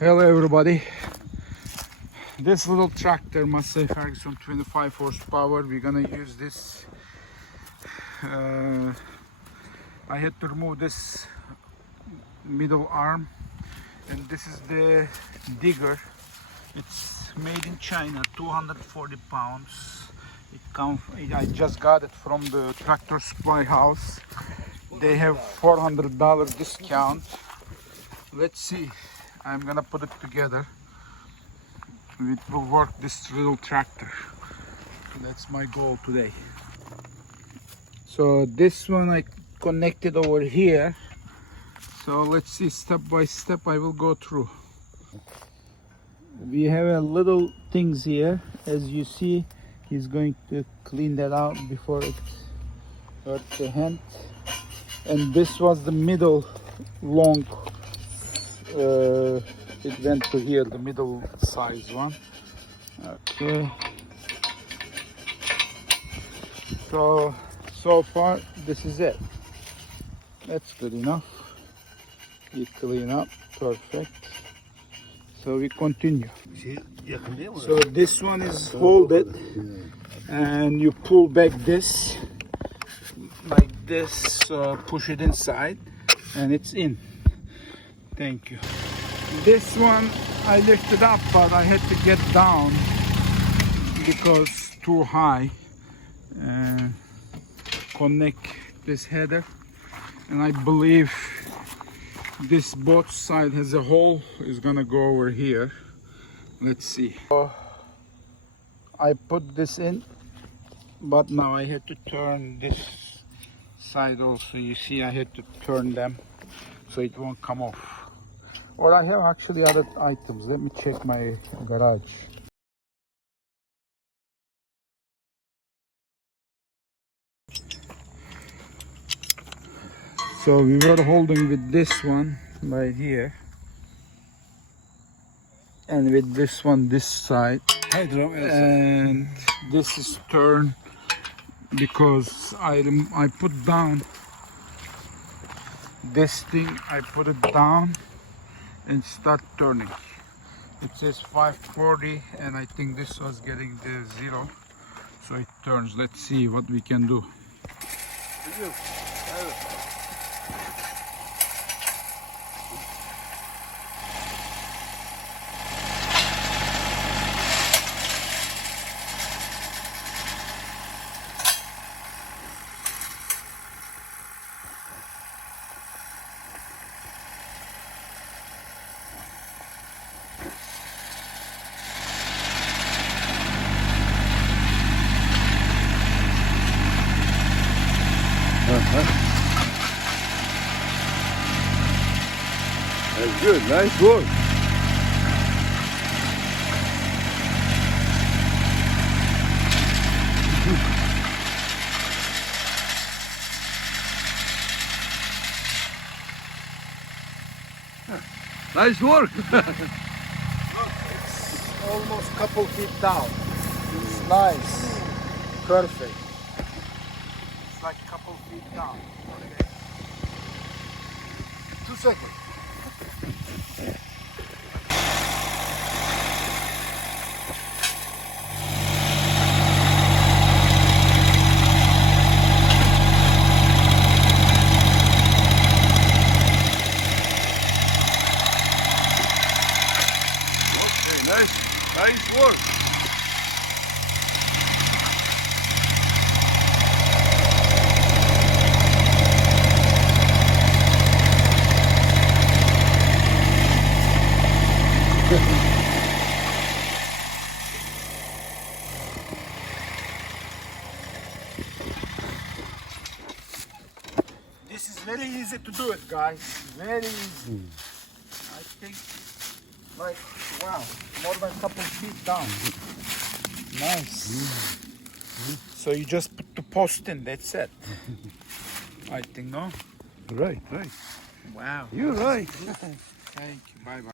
Hello everybody. This little tractor, Massey Ferguson 25 horsepower, we're gonna use this. I had to remove this middle arm, and this is the digger. It's made in China, 240 pounds. I just got it from the tractor supply house. They have $400 discount. Let's see. I'm gonna put it together. It will work, this little tractor. That's my goal today. So this one I connected over here. So let's see, step by step I will go through. We have a little things here. As you see, he's going to clean that out before it hurts the hand. And this was the middle long. It went to here, the middle size one. Okay. So far this is it. That's good enough. You clean up, perfect. So we continue. So this one is folded, and you pull back this like this, push it inside, and it's in. Thank you. This one I lifted up, but I had to get down because too high. Connect this header, and I believe this both side has a hole, is gonna go over here. Let's see. I put this in, but now I had to turn this side also. You see, I had to turn them so it won't come off. Or I have actually other items. Let me check my garage. So we were holding with this one right here, and with this one this side, and this is turned because I put down this thing. I put it down and start turning. It says 540, and I think this was getting the 0, so it turns. Let's see what we can do. That's good, nice work. Nice work. Look, it's almost a couple feet down. It's nice, perfect. It's like a couple feet down. Okay. 2 seconds. Nice work. This is very easy to do it, guys. Very easy. I think, like, wow, more than a couple feet down. Nice. So you just put the post in, that's it. I think, no? Right. Wow. You're right. Thank you. Bye-bye.